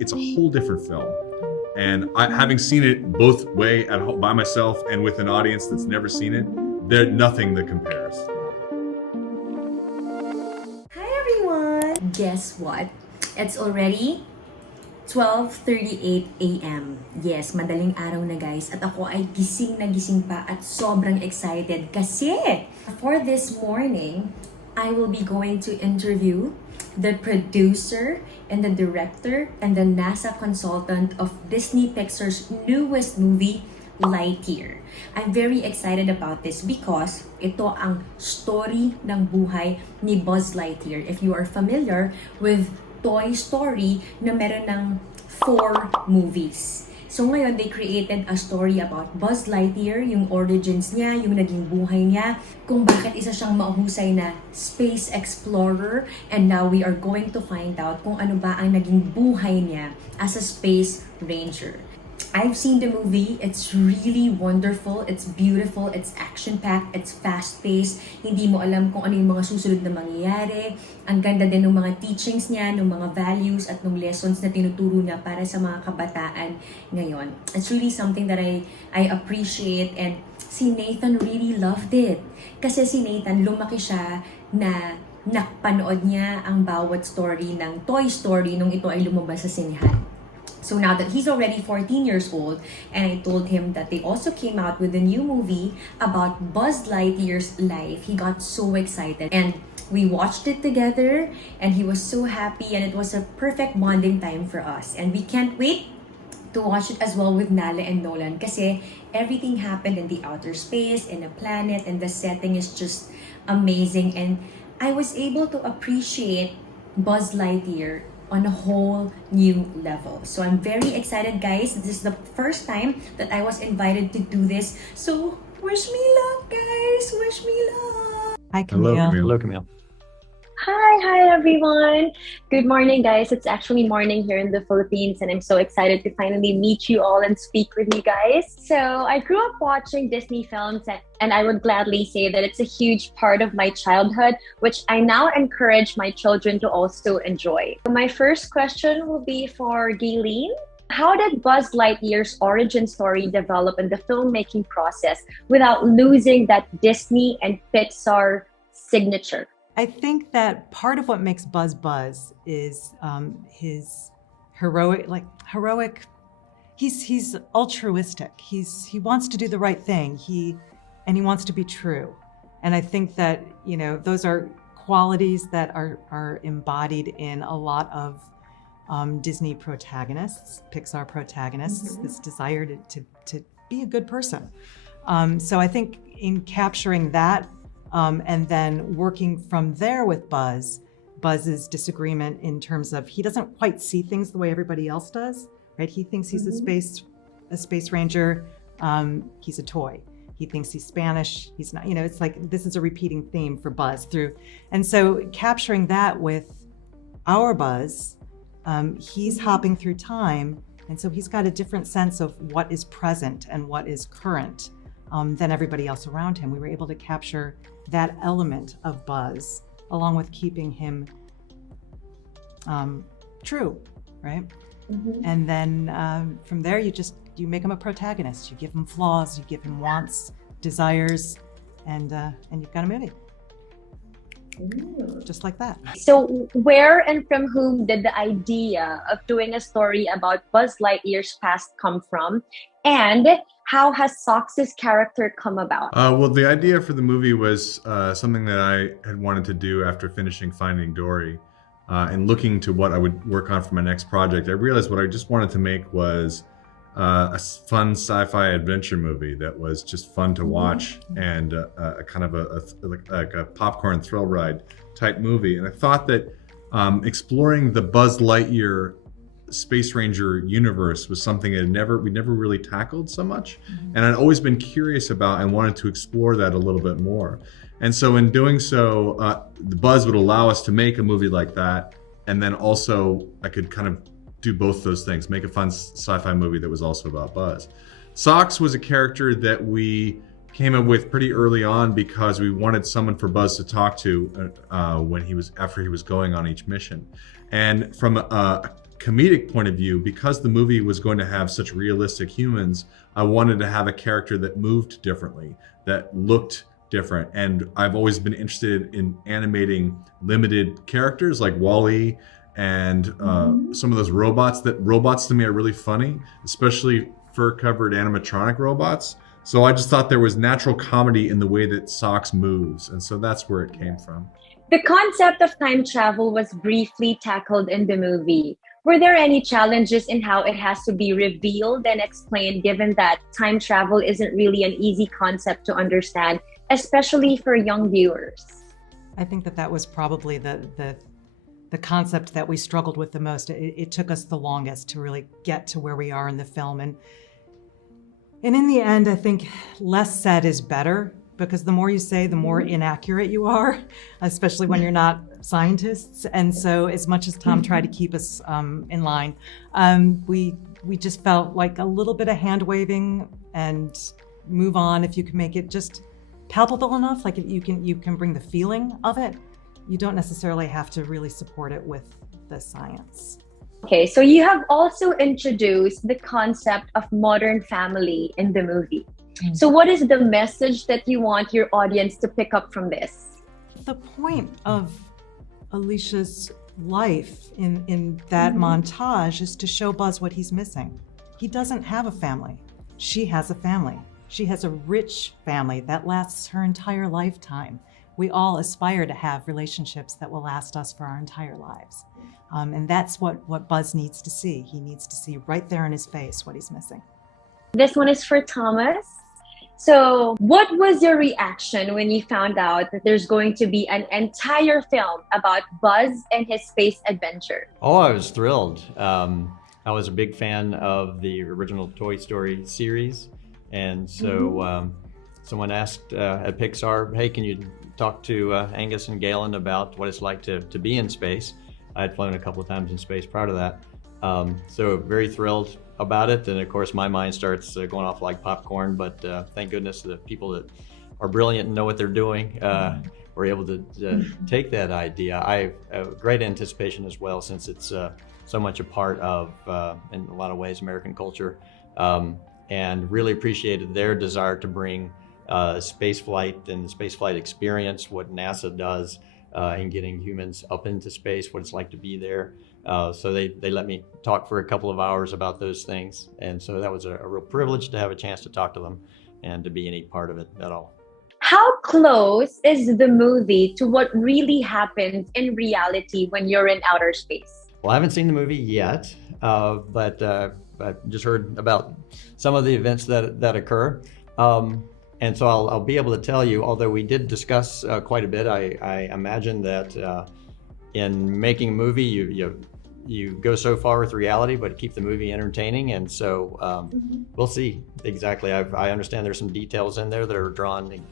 it's a whole different film. And having seen it both way at home by myself and with an audience that's never seen it, there's nothing that compares. Hi everyone! Guess what? It's already 12:38 a.m. Yes, madaling araw na guys. At ako ay gising na gising pa at sobrang excited kasi for this morning, I will be going to interview the producer and the director and the NASA consultant of Disney Pixar's newest movie, LightYear. I'm very excited about this because ito ang story ng buhay ni Buzz Lightyear. If you are familiar with Toy Story na meron ng 4 movies. So ngayon, they created a story about Buzz Lightyear, yung origins niya, yung naging buhay niya, kung bakit isa siyang mahusay na space explorer, and now we are going to find out kung ano ba ang naging buhay niya as a space ranger. I've seen the movie. It's really wonderful. It's beautiful. It's action-packed. It's fast-paced. Hindi mo alam kung ano yung mga susunod na mangyayari. Ang ganda din ng mga teachings niya, ng mga values at ng lessons na tinuturo niya para sa mga kabataan ngayon. It's really something that I appreciate, and si Nathan really loved it. Kasi si Nathan, lumaki siya na nakapanood niya ang bawat story ng Toy Story nung ito ay lumabas sa sinehan. So now that he's already 14 years old, and I told him that they also came out with a new movie about Buzz Lightyear's life, he got so excited. And we watched it together, and he was so happy, and it was a perfect bonding time for us. And we can't wait to watch it as well with Nale and Nolan kasi everything happened in the outer space, in a planet, and the setting is just amazing. And I was able to appreciate Buzz Lightyear on a whole new level. So I'm very excited, guys. This is the first time that I was invited to do this. So wish me luck, guys. Wish me luck. Hi, Camille. Hello, Camille. Hi everyone. Good morning, guys. It's actually morning here in the Philippines, and I'm so excited to finally meet you all and speak with you guys. So I grew up watching Disney films, and I would gladly say that it's a huge part of my childhood, which I now encourage my children to also enjoy. My first question will be for Gayleen. How did Buzz Lightyear's origin story develop in the filmmaking process without losing that Disney and Pixar signature? I think that part of what makes Buzz Buzz is his heroic. He's altruistic. He wants to do the right thing. He wants to be true. And I think that those are qualities that are embodied in a lot of Disney protagonists, Pixar protagonists. This desire to be a good person. So I think in capturing that. And then working from there with Buzz's disagreement in terms of he doesn't quite see things the way everybody else does, right? He thinks he's a space ranger. He's a toy. He thinks he's Spanish. He's not. It's like this is a repeating theme for Buzz through, and so capturing that with our Buzz, he's hopping through time, and so he's got a different sense of what is present and what is current than everybody else around him. We were able to capture that element of Buzz, along with keeping him true, right? And then from there, you make him a protagonist. You give him flaws, you give him wants, desires, and you've got a movie. Just like that. So where and from whom did the idea of doing a story about Buzz Lightyear's past come from? And how has Sox's character come about? Well, the idea for the movie was something that I had wanted to do after finishing Finding Dory and looking to what I would work on for my next project. I realized what I just wanted to make was a fun sci-fi adventure movie that was just fun to watch and a kind of a popcorn thrill ride type movie. And I thought that exploring the Buzz Lightyear Space Ranger universe was something we never really tackled so much, and I'd always been curious about and wanted to explore that a little bit more. And so in doing so, the Buzz would allow us to make a movie like that, and then also I could kind of do both those things, make a fun sci-fi movie that was also about Buzz. Sox was a character that we came up with pretty early on because we wanted someone for Buzz to talk to after he was going on each mission. And from comedic point of view, because the movie was going to have such realistic humans, I wanted to have a character that moved differently, that looked different. And I've always been interested in animating limited characters like Wall-E and some of those robots. That robots to me are really funny, especially fur-covered animatronic robots. So I just thought there was natural comedy in the way that Socks moves. And so that's where it came from. The concept of time travel was briefly tackled in the movie. Were there any challenges in how it has to be revealed and explained, given that time travel isn't really an easy concept to understand, especially for young viewers? I think that was probably the concept that we struggled with the most. It took us the longest to really get to where we are in the film. And in the end, I think less said is better, because the more you say, the more inaccurate you are, especially when you're not scientists. And so as much as Tom tried to keep us in line, we just felt like a little bit of hand waving and move on. If you can make it just palpable enough, like you can bring the feeling of it, you don't necessarily have to really support it with the science. Okay, so you have also introduced the concept of modern family in the movie. So what is the message that you want your audience to pick up from this? The point of Alicia's life in that montage is to show Buzz what he's missing. He doesn't have a family. She has a family. She has a rich family that lasts her entire lifetime. We all aspire to have relationships that will last us for our entire lives. And that's what Buzz needs to see. He needs to see right there in his face what he's missing. This one is for Thomas. So what was your reaction when you found out that there's going to be an entire film about Buzz and his space adventure? Oh, I was thrilled. I was a big fan of the original Toy Story series. And so someone asked at Pixar, hey, can you talk to Angus and Galen about what it's like to be in space? I had flown a couple of times in space prior to that. So very thrilled about it. And of course, my mind starts going off like popcorn, but thank goodness the people that are brilliant and know what they're doing were able to take that idea. I have great anticipation as well, since it's so much a part of, in a lot of ways, American culture, and really appreciated their desire to bring space flight and the space flight experience, what NASA does in getting humans up into space, what it's like to be there. So they let me talk for a couple of hours about those things. And so that was a real privilege to have a chance to talk to them and to be any part of it at all. How close is the movie to what really happens in reality when you're in outer space? Well, I haven't seen the movie yet, but I just heard about some of the events that occur. And so I'll be able to tell you, although we did discuss quite a bit, I imagine that in making a movie, you go so far with reality, but keep the movie entertaining. And so we'll see exactly. I understand there's some details in there that are drawn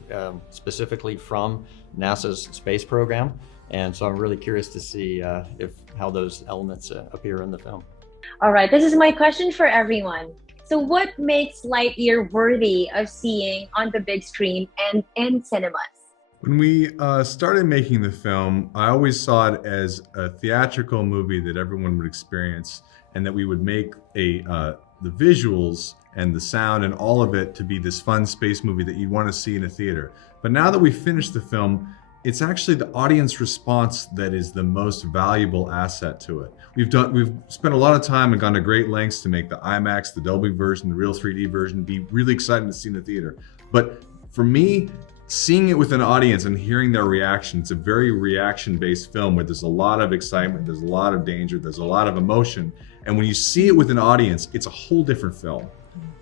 specifically from NASA's space program. And so I'm really curious to see how those elements appear in the film. All right, this is my question for everyone. So what makes LightYear worthy of seeing on the big screen and in cinemas? When we started making the film, I always saw it as a theatrical movie that everyone would experience, and that we would make the visuals and the sound and all of it to be this fun space movie that you'd want to see in a theater. But now that we finished the film, it's actually the audience response that is the most valuable asset to it. We've spent a lot of time and gone to great lengths to make the IMAX, the Dolby version, the real 3D version be really exciting to see in the theater. But for me, seeing it with an audience and hearing their reaction, it's a very reaction-based film where there's a lot of excitement, there's a lot of danger, there's a lot of emotion. And when you see it with an audience, it's a whole different film.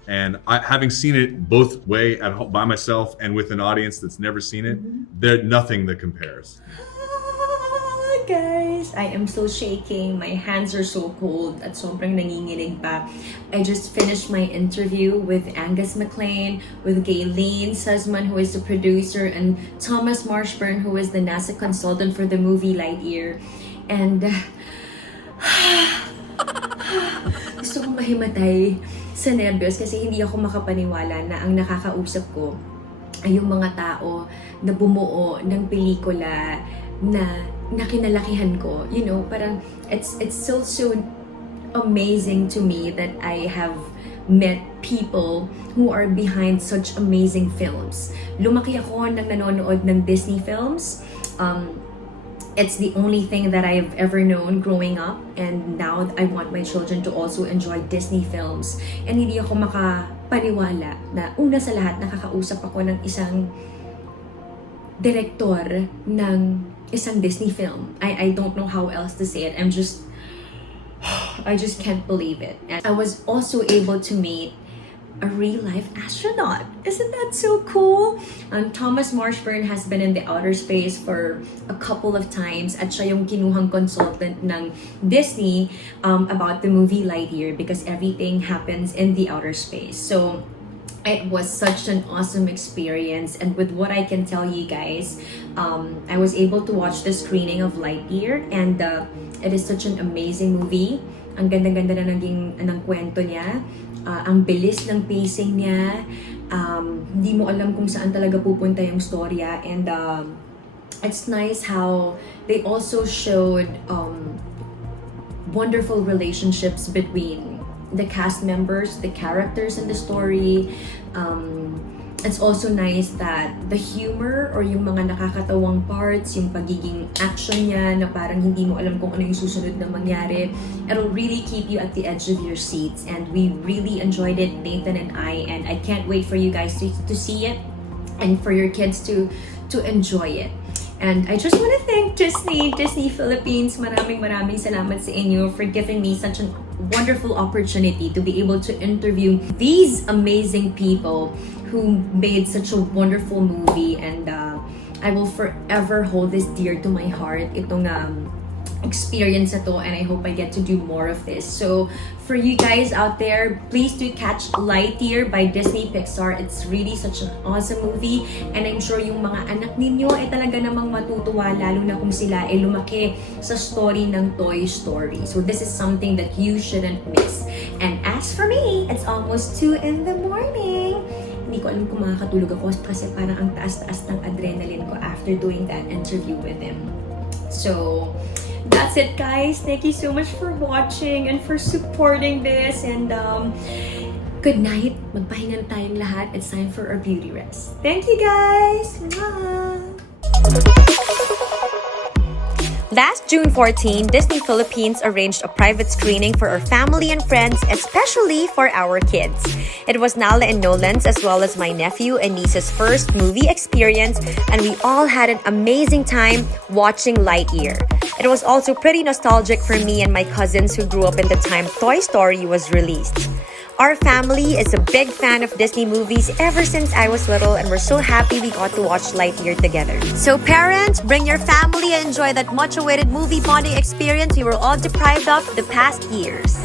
And having seen it both way at home by myself and with an audience that's never seen it, there's nothing that compares. Guys, I am still shaking. My hands are so cold at sobrang nanginginig pa. I just finished my interview with Angus MacLean, with Galen Sussman, who is the producer, and Thomas Marshburn, who is the NASA consultant for the movie LightYear. And gusto kong mahimatay sa nervyos kasi hindi ako makapaniwala na ang nakakausap ko ay yung mga tao na bumuo ng pelikula na kinalakihan ko. You know, parang it's so amazing to me that I have met people who are behind such amazing films. Lumaki ako nang nanonood ng Disney films. It's the only thing that I've ever known growing up, and now I want my children to also enjoy Disney films. And hindi ako makapaniwala na una sa lahat nakakausap ako ng isang direktor ng isang Disney film. I don't know how else to say it. I just can't believe it. And I was also able to meet a real-life astronaut. Isn't that so cool? Thomas Marshburn has been in the outer space for a couple of times at siya yung kinuhang consultant ng Disney about the movie LightYear because everything happens in the outer space. So it was such an awesome experience, and with what I can tell you guys, I was able to watch the screening of LightYear, and it is such an amazing movie. Ang ganda-ganda na naging ng kwento niya. Ang bilis ng pacing niya. Hindi mo alam kung saan talaga pupunta yung storya, and it's nice how they also showed wonderful relationships between the cast members, the characters in the story. It's also nice that the humor or yung mga nakakatawang parts, yung pagiging action niya na parang hindi mo alam kung ano yung susunod na mangyari, it'll really keep you at the edge of your seats. And we really enjoyed it, Nathan and I can't wait for you guys to see it and for your kids to enjoy it. And I just want to thank Disney Philippines. Maraming salamat sa inyo for giving me such a wonderful opportunity to be able to interview these amazing people who made such a wonderful movie. And I will forever hold this dear to my heart, itong experience na to, and I hope I get to do more of this. So for you guys out there, please do catch LightYear by Disney Pixar. It's really such an awesome movie, and I'm sure yung mga anak ninyo ay talaga namang matutuwa, lalo na kung sila ay lumaki sa story ng Toy Story. So this is something that you shouldn't miss. And as for me, it's almost 2 in the morning. Hindi ko alam kung makakatulog ako kasi parang ang taas-taas ng adrenaline ko after doing that interview with him. So that's it, guys. Thank you so much for watching and for supporting this. And good night. Magpahingan tayong lahat. It's time for our beauty rest. Thank you, guys. Mwah! Last June 14, Disney Philippines arranged a private screening for our family and friends, especially for our kids. It was Nala and Nolan's as well as my nephew and niece's first movie experience, and we all had an amazing time watching LightYear. It was also pretty nostalgic for me and my cousins who grew up in the time Toy Story was released. Our family is a big fan of Disney movies ever since I was little, and we're so happy we got to watch LightYear together. So parents, bring your family and enjoy that much-awaited movie bonding experience we were all deprived of the past years.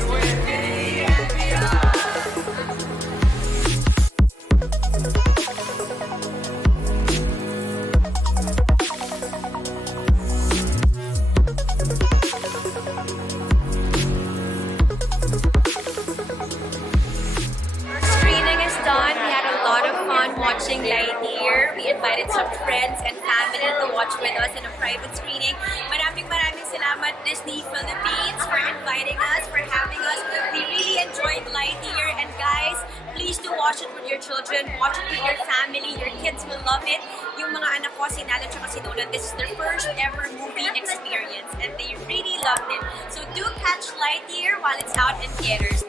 Watching LightYear. We invited some friends and family to watch with us in a private screening. Maraming salamat Disney Philippines for inviting us, for having us. We really enjoyed LightYear, and guys, please do watch it with your children, watch it with your family. Your kids will love it. Yung mga anak ko, si Nala at si Nolan, this is their first ever movie experience and they really loved it. So do catch LightYear while it's out in theaters.